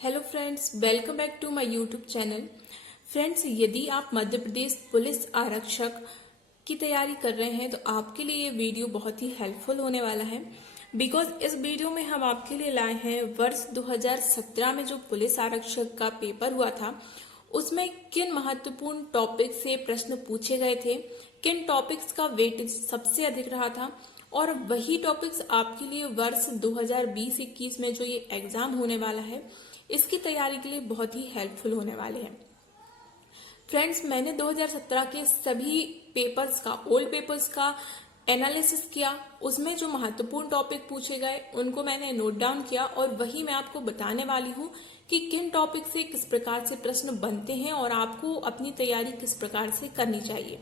Hello friends, welcome back to my YouTube channel. Friends, यदि आप Madhya Pradesh police आरक्षक की तैयारी कर रहे हैं तो आपके लिए ये वीडियो बहुत ही हेल्पफुल होने वाला है। बिकॉज इस वीडियो में हम आपके लिए लाए हैं वर्ष 2017 में जो पुलिस आरक्षक का पेपर हुआ था उसमें किन महत्वपूर्ण टॉपिक से प्रश्न पूछे गए थे, किन टॉपिक्स का वेटेज सबसे अधिक रहा था और वही टॉपिक्स आपके लिए वर्ष 2020-21 में जो ये एग्जाम होने वाला है इसकी तैयारी के लिए बहुत ही हेल्पफुल होने वाले हैं। फ्रेंड्स, मैंने 2017 के सभी पेपर्स का, ओल्ड पेपर्स का एनालिसिस किया। उसमें जो महत्वपूर्ण टॉपिक पूछे गए उनको मैंने नोट डाउन किया और वही मैं आपको बताने वाली हूँ कि किन टॉपिक से किस प्रकार से प्रश्न बनते हैं और आपको अपनी तैयारी किस प्रकार से करनी चाहिए।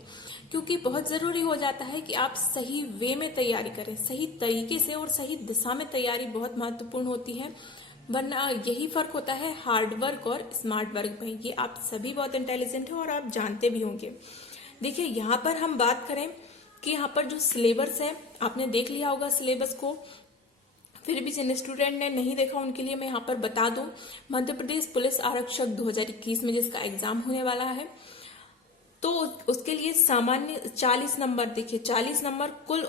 क्योंकि बहुत जरूरी हो जाता है कि आप सही वे में तैयारी करें, सही तरीके से और सही दिशा में तैयारी बहुत महत्वपूर्ण होती है। वरना यही फर्क होता है हार्ड वर्क और स्मार्ट वर्क में। ये आप सभी बहुत इंटेलिजेंट हैं और आप जानते भी होंगे। देखिए, यहाँ पर हम बात करें कि यहाँ पर जो सिलेबस है, आपने देख लिया होगा सिलेबस को, फिर भी जिन स्टूडेंट ने नहीं देखा उनके लिए मैं यहाँ पर बता दूं। मध्य प्रदेश पुलिस आरक्षक 2021 में जिसका एग्जाम होने वाला है तो उसके लिए सामान्य 40 नंबर, देखिए 40 नंबर कुल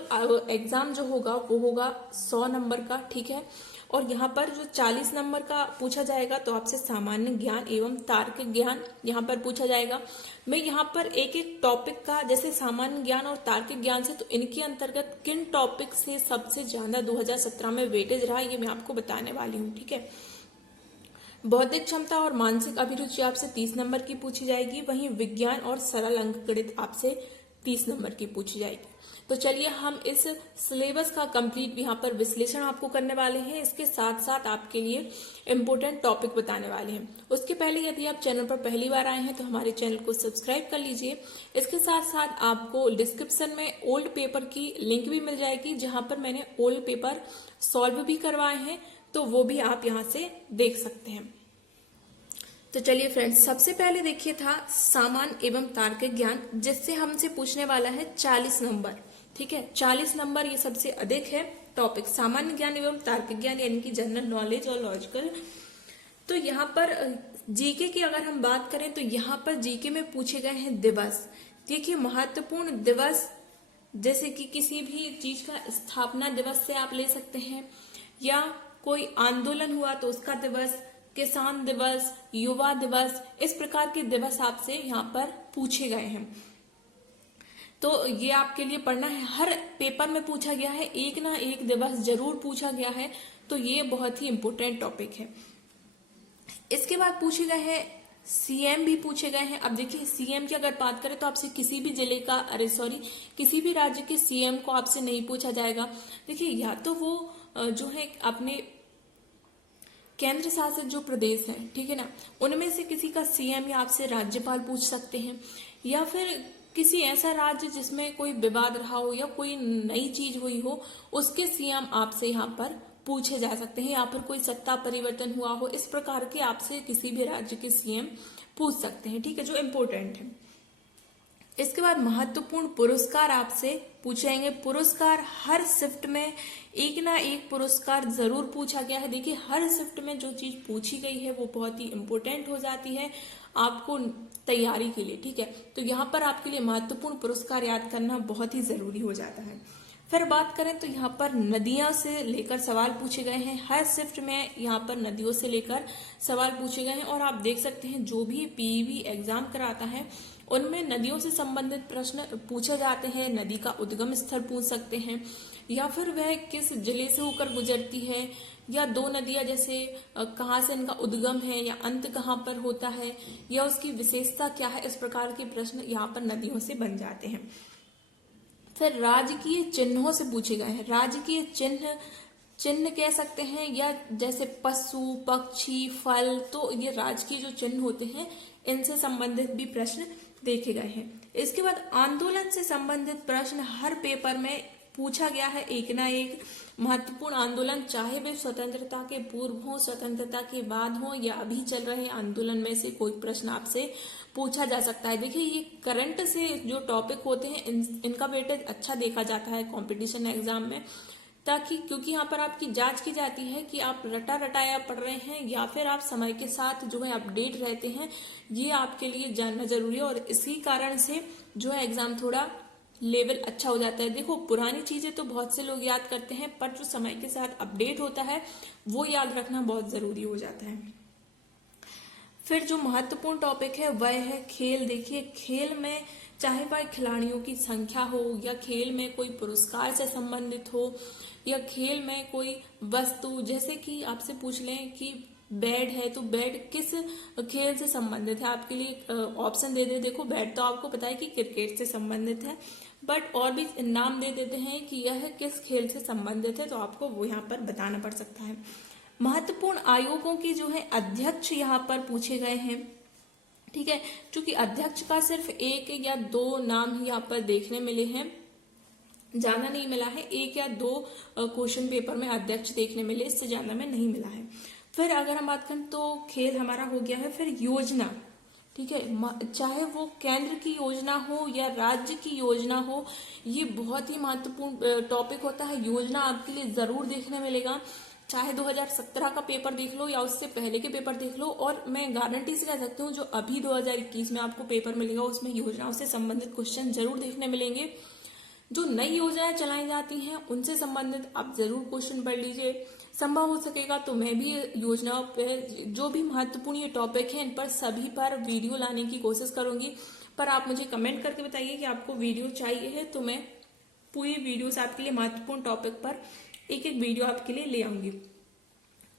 एग्जाम जो होगा वो होगा 100 नंबर का, ठीक है। और यहाँ पर जो 40 नंबर का पूछा जाएगा तो आपसे सामान्य ज्ञान एवं तार्किक ज्ञान यहाँ पर पूछा जाएगा। मैं यहाँ पर एक एक टॉपिक का, जैसे सामान्य ज्ञान और तार्किक ज्ञान से, तो इनके अंतर्गत किन टॉपिक से सबसे ज्यादा 2017 में वेटेज रहा ये मैं आपको बताने वाली हूँ, ठीक है। बौद्धिक क्षमता और मानसिक अभिरुचि आपसे 30 नंबर की पूछी जाएगी। वहीं विज्ञान और सरल अंकगणित आपसे 30 नंबर की पूछी जाएगी। तो चलिए हम इस सिलेबस का कंप्लीट यहाँ पर विश्लेषण आपको करने वाले हैं। इसके साथ साथ आपके लिए इम्पोर्टेंट टॉपिक बताने वाले हैं। उसके पहले यदि आप चैनल पर पहली बार आए हैं तो हमारे चैनल को सब्सक्राइब कर लीजिए। इसके साथ साथ आपको डिस्क्रिप्शन में ओल्ड पेपर की लिंक भी मिल जाएगी जहां पर मैंने ओल्ड पेपर सॉल्व भी करवाए हैं, तो वो भी आप यहाँ से देख सकते हैं। तो चलिए फ्रेंड्स, सबसे पहले देखिए था सामान्य एवं तार्किक ज्ञान, जिससे हमसे पूछने वाला है 40 नंबर, ठीक है। 40 नंबर ये सबसे अधिक है टॉपिक, सामान्य ज्ञान एवं तार्किक ज्ञान यानी कि जनरल नॉलेज और लॉजिकल। तो यहाँ पर जीके की अगर हम बात करें तो यहाँ पर जीके में पूछे गए हैं दिवस। देखिए, महत्वपूर्ण दिवस जैसे कि किसी भी चीज का स्थापना दिवस से आप ले सकते हैं, या कोई आंदोलन हुआ तो उसका दिवस, किसान दिवस, युवा दिवस, इस प्रकार के दिवस आपसे यहाँ पर पूछे गए हैं। तो ये आपके लिए पढ़ना है। हर पेपर में पूछा गया है, एक ना एक दिवस जरूर पूछा गया है, तो ये बहुत ही इंपोर्टेंट टॉपिक है। इसके बाद पूछे गए हैं सीएम भी पूछे गए हैं। अब देखिए, सीएम की अगर बात करें तो आपसे किसी भी जिले का, किसी भी राज्य के सीएम को आपसे नहीं पूछा जाएगा। देखिए, या तो वो जो है अपने केंद्र शासित जो प्रदेश है, ठीक है ना, उनमें से किसी का सीएम या आपसे राज्यपाल पूछ सकते हैं, या फिर किसी ऐसा राज्य जिसमें कोई विवाद रहा हो या कोई नई चीज हुई हो उसके सीएम आपसे यहाँ पर पूछे जा सकते हैं, या फिर कोई सत्ता परिवर्तन हुआ हो, इस प्रकार के आपसे किसी भी राज्य के सीएम पूछ सकते हैं, ठीक है, जो इम्पोर्टेंट है। इसके बाद महत्वपूर्ण पुरस्कार आपसे पूछेंगे। पुरस्कार हर शिफ्ट में एक ना एक पुरस्कार जरूर पूछा गया है। देखिए, हर शिफ्ट में जो चीज पूछी गई है वो बहुत ही इम्पोर्टेंट हो जाती है आपको तैयारी के लिए, ठीक है। तो यहाँ पर आपके लिए महत्वपूर्ण पुरस्कार याद करना बहुत ही जरूरी हो जाता है। फिर बात करें तो यहाँ पर नदियां से लेकर सवाल पूछे गए हैं। हर शिफ्ट में यहाँ पर नदियों से लेकर सवाल पूछे गए हैं और आप देख सकते हैं जो भी पीईबी एग्जाम कराता है उनमें नदियों से संबंधित प्रश्न पूछे जाते हैं। नदी का उद्गम स्थल पूछ सकते हैं, या फिर वह किस जिले से होकर गुजरती है, या दो नदियां जैसे कहाँ से इनका उद्गम है या अंत कहाँ पर होता है, या उसकी विशेषता क्या है, इस प्रकार के प्रश्न यहाँ पर नदियों से बन जाते हैं। फिर राजकीय चिन्हों से पूछे गए हैं। राजकीय चिन्ह कह सकते हैं, या जैसे पशु, पक्षी, फल, तो ये राजकीय जो चिन्ह होते हैं इनसे संबंधित भी प्रश्न देखे गए हैं। इसके बाद आंदोलन से संबंधित प्रश्न हर पेपर में पूछा गया है, एक ना एक। महत्वपूर्ण आंदोलन चाहे वे स्वतंत्रता के पूर्व हो, स्वतंत्रता के बाद हो, या अभी चल रहे आंदोलन में से कोई प्रश्न आपसे पूछा जा सकता है। देखिए, ये करंट से जो टॉपिक होते हैं इनका वेटेज अच्छा देखा जाता है कंपटीशन एग्जाम में। ताकि क्योंकि यहाँ पर आपकी जांच की जाती है कि आप रटा रटाया पढ़ रहे हैं या फिर आप समय के साथ जो है अपडेट रहते हैं, ये आपके लिए जानना जरूरी है। और इसी कारण से जो है एग्जाम थोड़ा लेवल अच्छा हो जाता है। देखो, पुरानी चीजें तो बहुत से लोग याद करते हैं, पर जो समय के साथ अपडेट होता है वो याद रखना बहुत जरूरी हो जाता है। फिर जो महत्वपूर्ण टॉपिक है वह है खेल। देखिए, खेल में चाहे वह खिलाड़ियों की संख्या हो या खेल में कोई पुरस्कार से संबंधित हो या खेल में कोई वस्तु, जैसे कि आपसे पूछ लें कि बैट है तो बैट किस खेल से संबंधित है, आपके लिए ऑप्शन दे दे। देखो, बैट तो आपको पता है कि क्रिकेट से संबंधित है, बट और भी नाम दे देते हैं कि यह किस खेल से संबंधित है, तो आपको वो यहाँ पर बताना पड़ सकता है। महत्वपूर्ण आयोगों के जो है अध्यक्ष यहाँ पर पूछे गए हैं, ठीक है। क्योंकि अध्यक्ष का सिर्फ एक या दो नाम ही यहाँ पर देखने मिले हैं, ज्यादा नहीं मिला है। एक या दो क्वेश्चन पेपर में अध्यक्ष देखने मिले, इससे ज्यादा में नहीं मिला है। फिर अगर हम बात करें तो खेल हमारा हो गया है। फिर योजना, ठीक है, चाहे वो केंद्र की योजना हो या राज्य की योजना हो, ये बहुत ही महत्वपूर्ण टॉपिक होता है। योजना आपके लिए जरूर देखने मिलेगा, चाहे 2017 का पेपर देख लो या उससे पहले के पेपर देख लो। और मैं गारंटी से कह सकती हूँ जो अभी 2021 में आपको पेपर मिलेगा उसमें योजनाओं से संबंधित क्वेश्चन जरूर देखने मिलेंगे। जो नई योजनाएं चलाई जाती हैं उनसे संबंधित आप जरूर क्वेश्चन पढ़ लीजिए। संभव हो सकेगा तो मैं भी योजनाओं पे जो भी महत्वपूर्ण ये टॉपिक है इन पर सभी पर वीडियो लाने की कोशिश करूंगी। पर आप मुझे कमेंट करके बताइए कि आपको वीडियो चाहिए है, तो मैं पूरी वीडियोस आपके लिए महत्वपूर्ण टॉपिक पर एक एक वीडियो आपके लिए ले आऊंगी।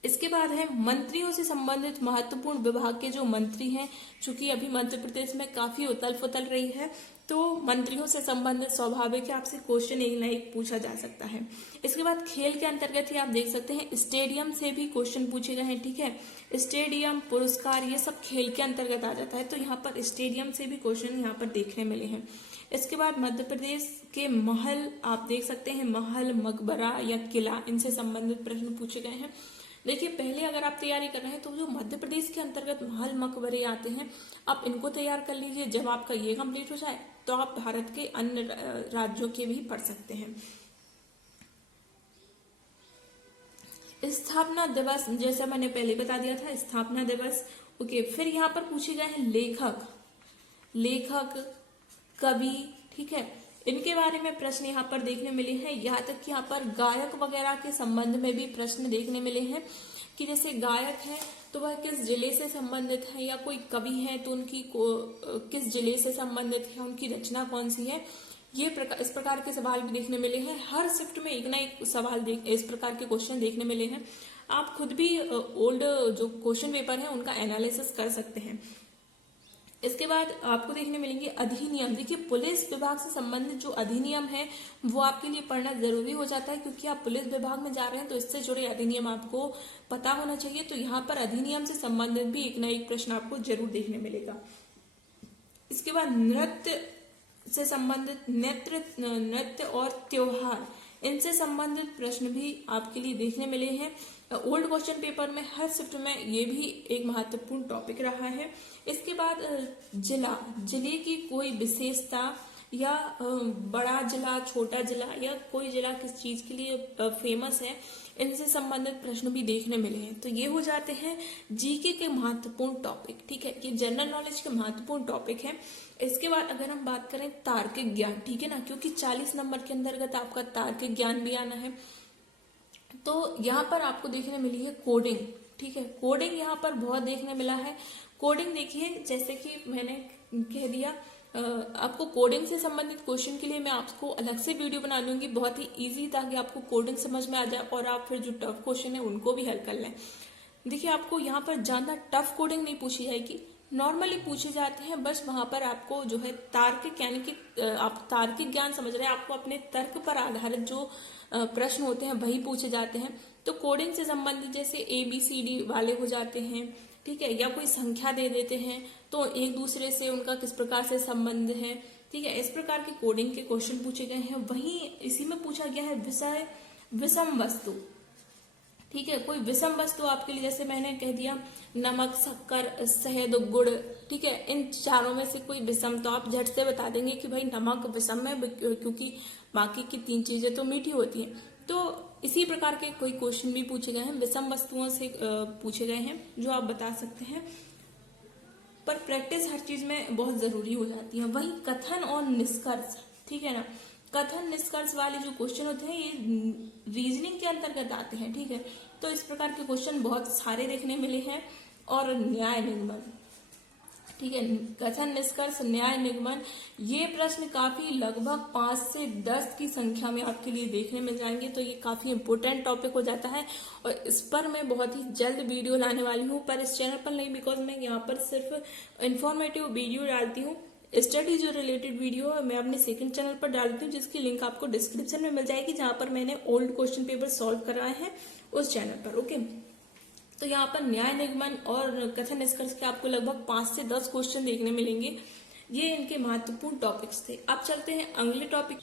इसके बाद है मंत्रियों से संबंधित महत्वपूर्ण विभाग के जो मंत्री हैं, चूंकि अभी मध्य प्रदेश में काफी उथल पुथल रही है, तो मंत्रियों से संबंधित स्वाभाविक है आपसे क्वेश्चन एक न एक पूछा जा सकता है। इसके बाद खेल के अंतर्गत ही आप देख सकते हैं स्टेडियम से भी क्वेश्चन पूछे गए हैं, ठीक है। स्टेडियम, पुरस्कार, ये सब खेल के अंतर्गत आ जाता है, तो यहाँ पर स्टेडियम से भी क्वेश्चन यहाँ पर देखने मिले हैं। इसके बाद मध्य प्रदेश के महल आप देख सकते हैं, महल, मकबरा या किला, इनसे संबंधित प्रश्न पूछे गए हैं। देखिए, पहले अगर आप तैयारी कर रहे हैं तो जो मध्य प्रदेश के अंतर्गत महल, मकबरे आते हैं, आप इनको तैयार कर लीजिए। जब आपका ये कंप्लीट हो जाए तो आप भारत के अन्य राज्यों के भी पढ़ सकते हैं। स्थापना दिवस, जैसा मैंने पहले बता दिया था, स्थापना दिवस, ओके। फिर यहाँ पर पूछे गए हैं लेखक, कवि, ठीक है, इनके बारे में प्रश्न यहाँ पर देखने मिले हैं। यहाँ तक कि यहाँ पर गायक वगैरह के संबंध में भी प्रश्न देखने मिले हैं कि जैसे गायक है तो वह किस जिले से संबंधित है, या कोई कवि है तो उनकी किस जिले से संबंधित है, उनकी रचना कौन सी है। इस प्रकार के सवाल भी देखने मिले हैं। हर शिफ्ट में एक ना एक सवाल इस प्रकार के क्वेश्चन देखने मिले हैं। आप खुद भी ओल्ड जो क्वेश्चन पेपर है उनका एनालिसिस कर सकते हैं। इसके बाद आपको देखने मिलेंगे अधिनियम। देखिए, पुलिस विभाग से संबंधित जो अधिनियम है वो आपके लिए पढ़ना जरूरी हो जाता है, क्योंकि आप पुलिस विभाग में जा रहे हैं तो इससे जुड़े अधिनियम आपको पता होना चाहिए। तो यहाँ पर अधिनियम से संबंधित भी एक ना एक प्रश्न आपको जरूर देखने मिलेगा। इसके बाद नृत्य से संबंधित, नृत्य और त्योहार, इनसे संबंधित प्रश्न भी आपके लिए देखने मिले हैं। ओल्ड क्वेश्चन पेपर में हर शिफ्ट में ये भी एक महत्वपूर्ण टॉपिक रहा है। इसके बाद जिले की कोई विशेषता या बड़ा जिला, छोटा जिला या कोई जिला किस चीज के लिए फेमस है, इनसे संबंधित प्रश्न भी देखने मिले हैं। तो ये हो जाते हैं जीके के महत्वपूर्ण टॉपिक, ठीक है, ये जनरल नॉलेज के महत्वपूर्ण टॉपिक है। इसके बाद अगर हम बात करें तार्किक ज्ञान, ठीक है ना, क्योंकि 40 नंबर के अंतर्गत आपका तार्किक ज्ञान भी आना है, तो यहाँ पर आपको देखने मिली है कोडिंग, ठीक है। कोडिंग यहाँ पर बहुत देखने मिला है। कोडिंग देखिए, जैसे कि मैंने कह दिया, आपको कोडिंग से संबंधित क्वेश्चन के लिए मैं आपको अलग से वीडियो बना दूंगी, बहुत ही इजी, ताकि आपको कोडिंग समझ में आ जाए और आप फिर जो टफ क्वेश्चन है उनको भी हल कर लें। देखिए, आपको यहाँ पर ज्यादा टफ कोडिंग नहीं पूछी जाएगी, नॉर्मली पूछे जाते हैं। बस वहां पर आपको जो है तार्किक, यानी कि आप तार्किक ज्ञान समझ रहे हैं, आपको अपने तर्क पर आधारित जो प्रश्न होते हैं वही पूछे जाते हैं। तो कोडिंग से संबंधित जैसे ABCD वाले हो जाते हैं, ठीक है, या कोई संख्या दे देते हैं तो एक दूसरे से उनका किस प्रकार से संबंध है, ठीक है, इस प्रकार के कोडिंग के क्वेश्चन पूछे गए हैं। वहीं इसी में पूछा गया है विषय विषम वस्तु, ठीक है, कोई विषम वस्तु आपके लिए, जैसे मैंने कह दिया नमक, शक्कर, शहद, गुड़, ठीक है, इन चारों में से कोई विषम, तो आप झट से बता देंगे कि भाई नमक विषम है, क्योंकि बाकी की 3 चीजें तो मीठी होती हैं। तो इसी प्रकार के कोई क्वेश्चन भी पूछे गए हैं, विषम वस्तुओं से पूछे गए हैं जो आप बता सकते हैं, पर प्रैक्टिस हर चीज में बहुत जरूरी हो जाती है। वही कथन और निष्कर्ष, ठीक है ना, कथन निष्कर्ष वाले जो क्वेश्चन होते हैं ये रीजनिंग के अंतर्गत आते हैं, ठीक है। तो इस प्रकार के क्वेश्चन बहुत सारे देखने मिले हैं। और न्याय निगमन, ठीक है, कथन निष्कर्ष न्याय निगमन, ये प्रश्न काफी लगभग 5 से 10 की संख्या में आपके लिए देखने मिल जाएंगे। तो ये काफी इंपोर्टेंट टॉपिक हो जाता है और इस पर मैं बहुत ही जल्द वीडियो लाने वाली हूँ, पर इस चैनल पर नहीं, बिकॉज मैं यहाँ पर सिर्फ इंफॉर्मेटिव वीडियो डालती हूँ। स्टडी जो रिलेटेड वीडियो है मैं अपने सेकंड चैनल पर डालती हूँ, जिसकी लिंक आपको डिस्क्रिप्शन में मिल जाएगी, जहां पर मैंने ओल्ड क्वेश्चन पेपर सॉल्व कराए हैं उस चैनल पर। ओके, तो यहाँ पर न्याय निगमन और कथन निष्कर्ष के आपको लगभग 5 से 10 क्वेश्चन देखने मिलेंगे। ये इनके महत्वपूर्ण टॉपिक्स थे। अब चलते हैं अगले टॉपिक।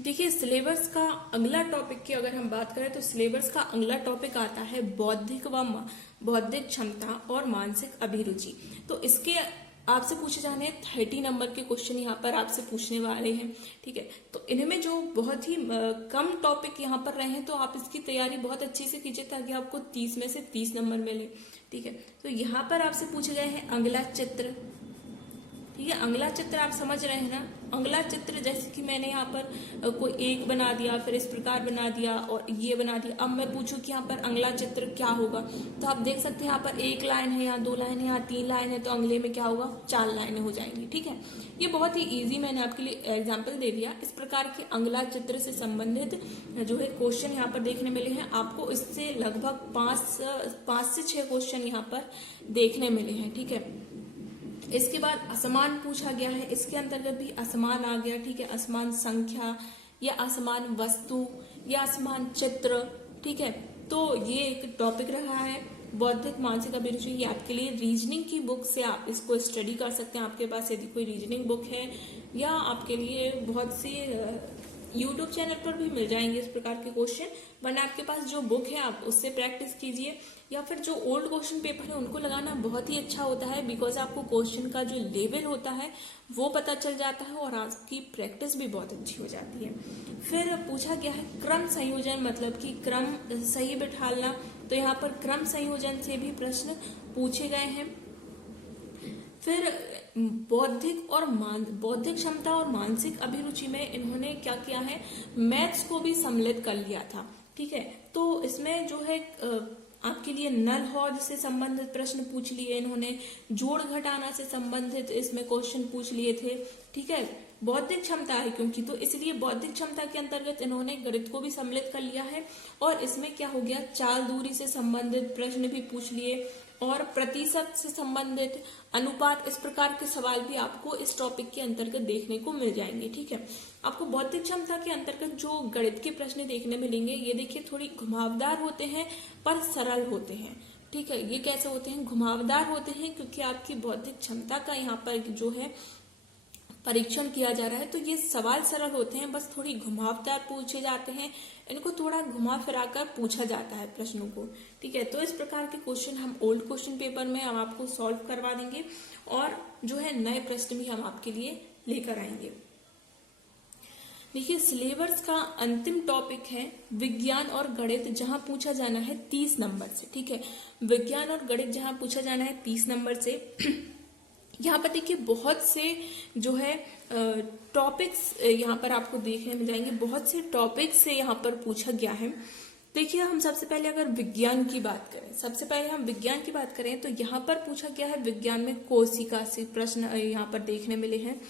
देखिए, सिलेबस का अगला टॉपिक की अगर हम बात करें तो सिलेबस का अगला टॉपिक आता है बौद्धिक क्षमता और मानसिक अभिरुचि। तो इसके आपसे पूछे जाने 30 नंबर के क्वेश्चन यहाँ पर आपसे पूछने वाले हैं, ठीक है। तो इनमें जो बहुत ही कम टॉपिक यहाँ पर रहे हैं, तो आप इसकी तैयारी बहुत अच्छे से कीजिए ताकि आपको 30 में से 30 नंबर मिले, ठीक है। तो यहाँ पर आपसे पूछे गए हैं अंगला चित्र, ठीक है। अंगला चित्र आप समझ रहे हैं ना, अंगला चित्र जैसे कि मैंने यहाँ पर कोई एक बना दिया, फिर इस प्रकार बना दिया और ये बना दिया। अब मैं पूछूं कि यहाँ पर अंगला चित्र क्या होगा, तो आप देख सकते हैं यहाँ पर 1 लाइन है, यहाँ 2 लाइन है, यहाँ 3 लाइन है, तो अंगले में क्या होगा, 4 लाइनें हो जाएंगी, ठीक है। ये बहुत ही ईजी मैंने आपके लिए एग्जाम्पल दे दिया। इस प्रकार के अंगला चित्र से संबंधित जो है क्वेश्चन यहाँ पर देखने मिले हैं आपको। इससे लगभग 5 से 6 क्वेश्चन यहाँ पर देखने मिले हैं, ठीक है। इसके बाद असमान पूछा गया है, इसके अंतर्गत भी असमान आ गया, ठीक है। असमान संख्या या असमान वस्तु या असमान चित्र, ठीक है। तो ये एक टॉपिक रहा है। बौद्धिक मानसिक अभिरुचि, ये आपके लिए रीजनिंग की बुक से आप इसको स्टडी कर सकते हैं। आपके पास यदि कोई रीजनिंग बुक है, या आपके लिए बहुत सी यूट्यूब चैनल पर भी मिल जाएंगे इस प्रकार के क्वेश्चन, वरना आपके पास जो बुक है आप उससे प्रैक्टिस कीजिए, या फिर जो ओल्ड क्वेश्चन पेपर है उनको लगाना बहुत ही अच्छा होता है, बिकॉज आपको क्वेश्चन का जो लेवल होता है वो पता चल जाता है और आपकी प्रैक्टिस भी बहुत अच्छी हो जाती है। फिर पूछा गया है क्रम संयोजन, मतलब कि क्रम सही बिठालना। तो यहाँ पर क्रम संयोजन से भी प्रश्न पूछे गए हैं। फिर बौद्धिक क्षमता और मानसिक अभिरुचि में इन्होंने क्या किया है, मैथ्स को भी सम्मिलित कर लिया था, ठीक है। तो इसमें जो है आपके लिए नल हौज से संबंधित प्रश्न पूछ लिए इन्होंने, जोड़ घटाना से संबंधित इसमें क्वेश्चन पूछ लिए थे, ठीक है। बौद्धिक क्षमता है क्योंकि, तो इसलिए बौद्धिक क्षमता के अंतर्गत इन्होंने गणित को भी सम्मिलित कर लिया है। और इसमें क्या हो गया, चाल दूरी से संबंधित प्रश्न भी पूछ लिए और प्रतिशत से संबंधित, अनुपात, इस प्रकार के सवाल भी आपको इस टॉपिक के अंतर्गत देखने को मिल जाएंगे, ठीक है। आपको बौद्धिक क्षमता के अंतर्गत जो गणित के प्रश्न देखने मिलेंगे, ये देखिए थोड़ी घुमावदार होते हैं पर सरल होते हैं, ठीक है। ये कैसे होते हैं, घुमावदार होते हैं क्योंकि आपकी बौद्धिक क्षमता का यहाँ पर जो है परीक्षण किया जा रहा है। तो ये सवाल सरल होते हैं, बस थोड़ी घुमावदार पूछे जाते हैं, इनको थोड़ा घुमा फिराकर पूछा जाता है प्रश्नों को, ठीक है। तो इस प्रकार के क्वेश्चन हम ओल्ड क्वेश्चन पेपर में हम आपको सॉल्व करवा देंगे और जो है नए प्रश्न भी हम आपके लिए लेकर आएंगे। देखिए, सिलेबस का अंतिम टॉपिक है विज्ञान और गणित, जहां पूछा जाना है 30 नंबर से, ठीक है। विज्ञान और गणित जहां पूछा जाना है 30 नंबर से। यहाँ पर देखिए बहुत से जो है टॉपिक्स यहाँ पर आपको देखने मिल जाएंगे, बहुत से टॉपिक्स से यहाँ पर पूछा गया है। देखिए, हम सबसे पहले अगर विज्ञान की बात करें, तो यहाँ पर पूछा गया है विज्ञान में कोशिका से प्रश्न यहाँ पर देखने मिले हैं।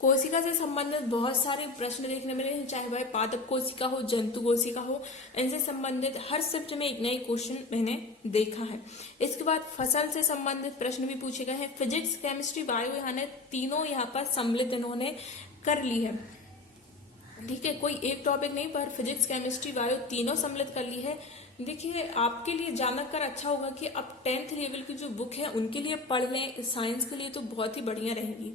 कोशिका से संबंधित बहुत सारे प्रश्न देखने मिले हैं, चाहे वह पादप कोशिका हो, जंतु कोशिका हो, इनसे संबंधित हर शिफ्ट में एक नई क्वेश्चन मैंने देखा है। इसके बाद फसल से संबंधित प्रश्न भी पूछे गए हैं। फिजिक्स, केमिस्ट्री, बायो, यानी तीनों यहाँ पर सम्मिलित इन्होंने कर ली है, ठीक है। कोई एक टॉपिक नहीं, पर फिजिक्स, केमिस्ट्री, बायो तीनों सम्मिलित कर ली है। देखिए, आपके लिए जानकर अच्छा होगा कि अब 10th लेवल की जो बुक है उनके लिए पढ़ लें, साइंस के लिए तो बहुत ही बढ़िया रहेगी।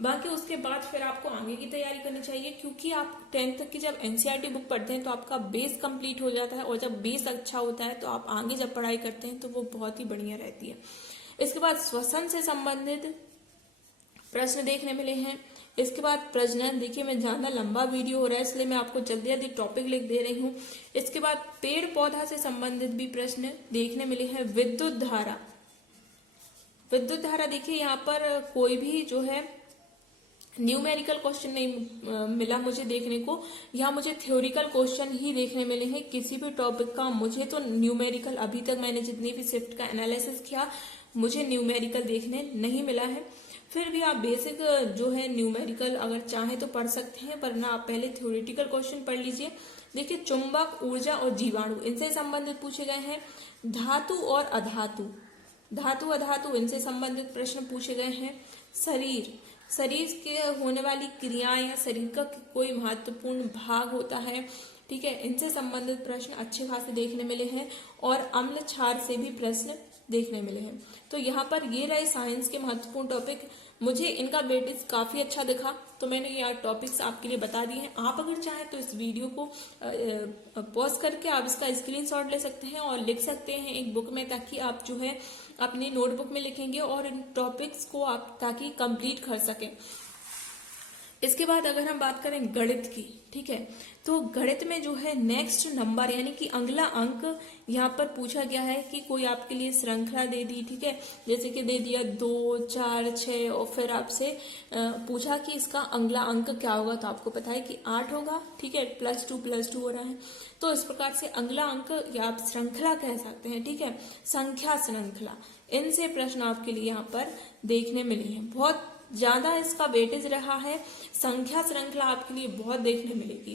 बाकी उसके बाद फिर आपको आगे की तैयारी करनी चाहिए, क्योंकि आप 10th तक की जब एनसीईआरटी बुक पढ़ते हैं तो आपका बेस कंप्लीट हो जाता है, और जब बेस अच्छा होता है तो आप आगे जब पढ़ाई करते हैं तो वो बहुत ही बढ़िया रहती है। इसके बाद श्वसन से संबंधित प्रश्न देखने मिले हैं। इसके बाद प्रजनन, देखिए मैं ज्यादा लंबा वीडियो हो रहा है इसलिए मैं आपको जल्दी जल्दी टॉपिक लिख दे रही हूँ। इसके बाद पेड़ पौधा से संबंधित भी प्रश्न देखने मिले हैं। विद्युत धारा, विद्युत धारा देखिए यहाँ पर कोई भी जो है न्यूमेरिकल क्वेश्चन नहीं मिला मुझे देखने को, यहाँ मुझे थ्योरिकल क्वेश्चन ही देखने मिले हैं किसी भी टॉपिक का। मुझे तो न्यूमेरिकल, अभी तक मैंने जितनी भी शिफ्ट का एनालिसिस किया, मुझे न्यूमेरिकल देखने नहीं मिला है। फिर भी आप बेसिक जो है न्यूमेरिकल अगर चाहें तो पढ़ सकते हैं, वरना आप पहले थ्योरिटिकल क्वेश्चन पढ़ लीजिए। देखिए चुंबक, ऊर्जा और जीवाणु, इनसे संबंधित पूछे गए हैं। धातु और अधातु, धातु अधातु, इनसे संबंधित प्रश्न पूछे गए हैं। शरीर, शरीर के होने वाली क्रियाएं या शरीर का कोई महत्वपूर्ण भाग होता है, ठीक है, इनसे संबंधित प्रश्न अच्छे खासे देखने मिले हैं। और अम्ल क्षार से भी प्रश्न देखने मिले हैं। तो यहाँ पर ये रहे साइंस के महत्वपूर्ण टॉपिक। मुझे इनका वेटेज काफी अच्छा दिखा तो मैंने ये टॉपिक्स आपके लिए बता दिए हैं। आप अगर चाहें तो इस वीडियो को पॉज करके आप इसका स्क्रीनशॉट ले सकते हैं और लिख सकते हैं एक बुक में, ताकि आप जो है अपनी नोटबुक में लिखेंगे और इन टॉपिक्स को आप ताकि कंप्लीट कर सकें। इसके बाद अगर हम बात करें गणित की, ठीक है, तो गणित में जो है नेक्स्ट नंबर यानी कि अगला अंक यहाँ पर पूछा गया है कि कोई आपके लिए श्रृंखला दे दी, ठीक है, जैसे कि दे दिया 2, 4, 6 और फिर आपसे पूछा कि इसका अगला अंक क्या होगा, तो आपको पता है कि 8 होगा, ठीक है, +2 हो रहा है। तो इस प्रकार से अगला अंक या आप श्रृंखला कह सकते हैं, ठीक है, संख्या श्रृंखला, इनसे प्रश्न आपके लिए यहाँ पर देखने मिले हैं। बहुत ज्यादा इसका वेटेज रहा है, संख्या श्रृंखला आपके लिए बहुत देखने मिलेगी।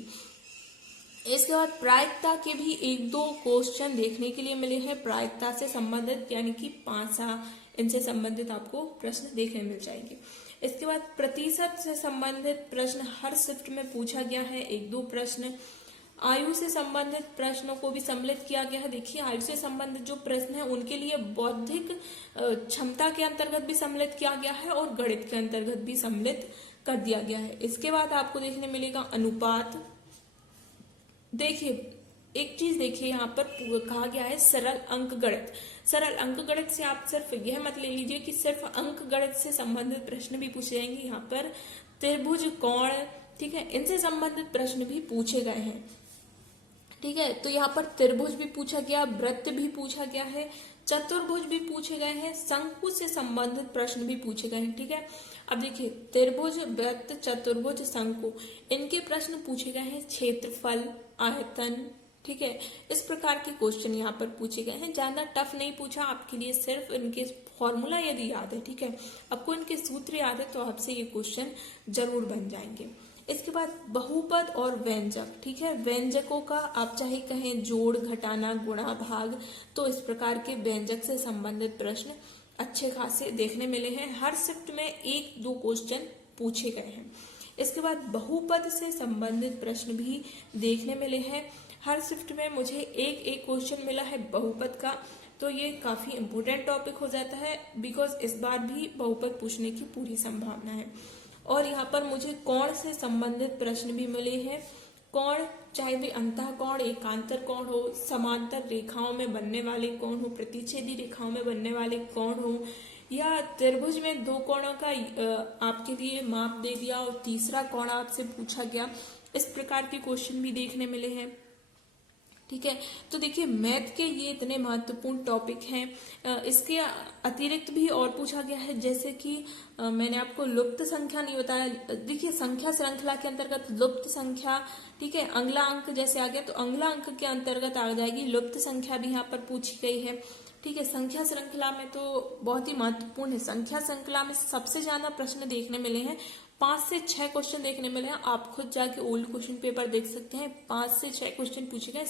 इसके बाद प्रायिकता के भी 1-2 क्वेश्चन देखने के लिए मिले हैं, प्रायिकता से संबंधित यानी कि पासा, इनसे संबंधित आपको प्रश्न देखने मिल जाएंगे। इसके बाद प्रतिशत से संबंधित प्रश्न हर शिफ्ट में पूछा गया है, 1-2 प्रश्न। आयु से संबंधित प्रश्नों को भी सम्मिलित किया गया है। देखिए आयु से संबंधित जो प्रश्न है उनके लिए बौद्धिक क्षमता के अंतर्गत भी सम्मिलित किया गया है और गणित के अंतर्गत भी सम्मिलित कर दिया गया है। इसके बाद आपको देखने मिलेगा अनुपात। देखिए एक चीज देखिए, यहाँ पर कहा गया है सरल अंक गणित। सरल अंक गणित से आप सिर्फ यह मत ले लीजिए कि सिर्फ अंक गणित से संबंधित प्रश्न भी पूछे जाएंगे। यहाँ पर त्रिभुज, कोण, ठीक है, इनसे संबंधित प्रश्न भी पूछे गए हैं, ठीक है। तो यहाँ पर त्रिभुज भी पूछा गया, वृत्त भी पूछा गया है, चतुर्भुज भी पूछे गए हैं, शंकु से संबंधित प्रश्न भी पूछे गए हैं, ठीक है। अब देखिए त्रिभुज, वृत्त, चतुर्भुज, शंकु, इनके प्रश्न पूछे गए हैं। क्षेत्रफल, आयतन, ठीक है, इस प्रकार के क्वेश्चन यहाँ पर पूछे गए हैं। ज्यादा टफ नहीं पूछा आपके लिए, सिर्फ इनके फॉर्मूला यदि याद है, ठीक है, आपको इनके सूत्र याद है तो आपसे ये क्वेश्चन जरूर बन जाएंगे। इसके बाद बहुपद और व्यंजक, ठीक है, व्यंजकों का आप चाहे कहें जोड़, घटाना, गुणा, भाग, तो इस प्रकार के व्यंजक से संबंधित प्रश्न अच्छे खासे देखने मिले हैं। हर शिफ्ट में 1-2 क्वेश्चन पूछे गए हैं। इसके बाद बहुपद से संबंधित प्रश्न भी देखने मिले हैं। हर शिफ्ट में मुझे एक क्वेश्चन मिला है बहुपद का, तो ये काफी इम्पोर्टेंट टॉपिक हो जाता है, बिकॉज इस बार भी बहुपद पूछने की पूरी संभावना है। और यहाँ पर मुझे कोण से संबंधित प्रश्न भी मिले हैं। कोण, चाहे वे अंतः कोण, एकांतर कोण हो, समांतर रेखाओं में बनने वाले कोण हो, प्रतिच्छेदी रेखाओं में बनने वाले कोण हो, या त्रिभुज में 2 कोणों का आपके लिए माप दे दिया और तीसरा कोण आपसे पूछा गया, इस प्रकार के क्वेश्चन भी देखने मिले हैं, ठीक है। तो देखिए मैथ के ये इतने महत्वपूर्ण टॉपिक हैं। इसके अतिरिक्त भी और पूछा गया है, जैसे कि मैंने आपको लुप्त संख्या नहीं बताया। देखिए संख्या श्रृंखला के अंतर्गत लुप्त संख्या, ठीक है, अगला अंक जैसे आ गया तो अगला अंक के अंतर्गत आ जाएगी लुप्त संख्या भी यहाँ पर पूछी गई है, ठीक है। संख्या श्रृंखला में तो बहुत ही महत्वपूर्ण है। संख्या श्रृंखला में सबसे ज्यादा प्रश्न देखने मिले हैं, 5 से 6 क्वेश्चन देखने मिले हैं। आप खुद जाके ओल्ड क्वेश्चन पेपर देख सकते हैं, 5 से 6 क्वेश्चन पूछे गए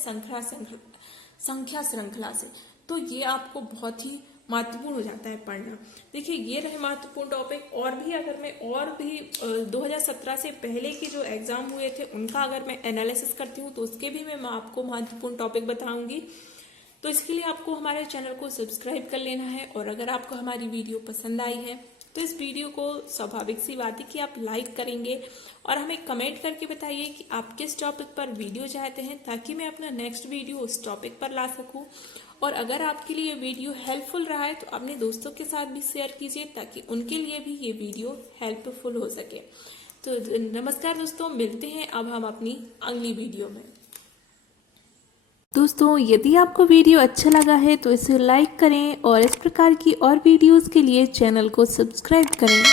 संख्या श्रृंखला से। तो ये आपको बहुत ही महत्वपूर्ण हो जाता है पढ़ना। देखिए ये रहे महत्वपूर्ण टॉपिक। और भी अगर मैं 2017 से पहले के जो एग्जाम हुए थे उनका अगर मैं एनालिसिस करती हूँ तो उसके भी मैं आपको महत्वपूर्ण टॉपिक बताऊंगी। तो इसके लिए आपको हमारे चैनल को सब्सक्राइब कर लेना है। और अगर आपको हमारी वीडियो पसंद आई है तो इस वीडियो को स्वाभाविक सी बात है कि आप लाइक करेंगे और हमें कमेंट करके बताइए कि आप किस टॉपिक पर वीडियो चाहते हैं, ताकि मैं अपना नेक्स्ट वीडियो उस टॉपिक पर ला सकूं। और अगर आपके लिए वीडियो हेल्पफुल रहा है तो अपने दोस्तों के साथ भी शेयर कीजिए, ताकि उनके लिए भी ये वीडियो हेल्पफुल हो सके। तो नमस्कार दोस्तों, मिलते हैं अब हम अपनी अगली वीडियो में। दोस्तों, यदि आपको वीडियो अच्छा लगा है तो इसे लाइक करें और इस प्रकार की और वीडियोस के लिए चैनल को सब्सक्राइब करें।